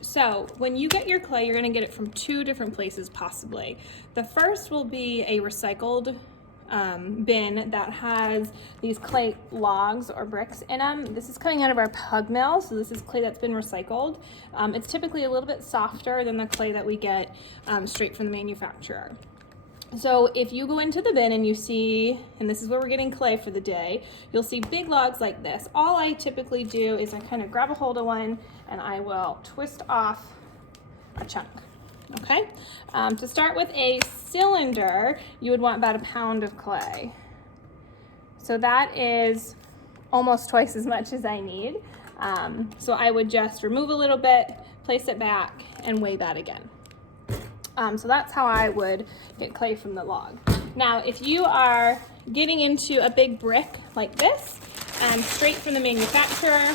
So when you get your clay, you're going to get it from two different places possibly. The first will be a recycled bin that has these clay logs or bricks in them. This is coming out of our pug mill, so this is clay that's been recycled. It's typically a little bit softer than the clay that we get straight from the manufacturer. So if you go into the bin and you see, and this is where we're getting clay for the day, you'll see big logs like this. All I typically do is I kind of grab a hold of one and I will twist off a chunk, okay? To start with a cylinder, you would want about 1 pound of clay. So that is almost twice as much as I need. So I would just remove a little bit, place it back, and weigh that again. So that's how I would get clay from the log. Now, if you are getting into a big brick like this, straight from the manufacturer,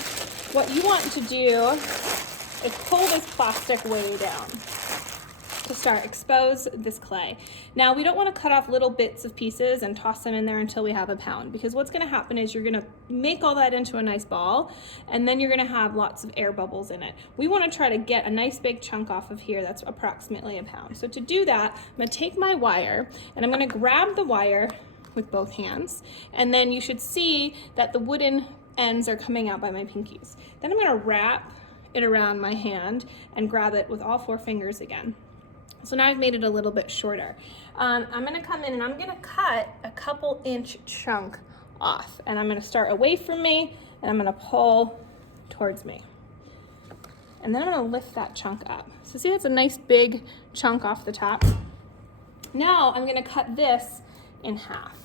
what you want to do is pull this plastic way down to start expose this clay. Now, we don't want to cut off little bits of pieces and toss them in there until we have 1 pound, because what's going to happen is you're going to make all that into a nice ball, and then you're going to have lots of air bubbles in it. We want to try to get a nice big chunk off of here that's approximately 1 pound. So to do that, I'm going to take my wire and I'm going to grab the wire with both hands, and then you should see that the wooden ends are coming out by my pinkies. Then I'm going to wrap it around my hand and grab it with all 4 fingers again. So now I've made it a little bit shorter. I'm gonna come in and I'm gonna cut a couple inch chunk off, and I'm gonna start away from me and I'm gonna pull towards me. And then I'm gonna lift that chunk up. So see, that's a nice big chunk off the top. Now I'm gonna cut this in half.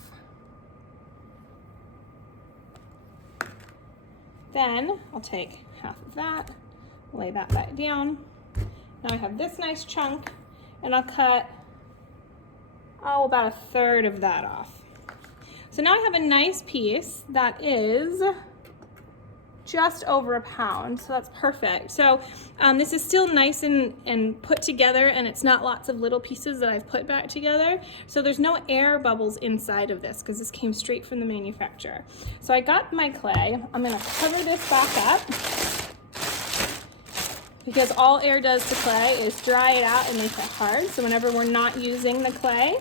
Then I'll take half of that, lay that back down. Now I have this nice chunk, and I'll cut, about 1/3 of that off. So now I have a nice piece that is just over 1 pound, so that's perfect. So this is still nice and put together, and it's not lots of little pieces that I've put back together. So there's no air bubbles inside of this because this came straight from the manufacturer. So I got my clay. I'm gonna cover this back up, because all air does to clay is dry it out and make it hard. So whenever we're not using the clay,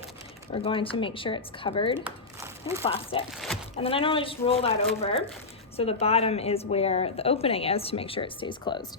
we're going to make sure it's covered in plastic. And then I normally just roll that over so the bottom is where the opening is to make sure it stays closed.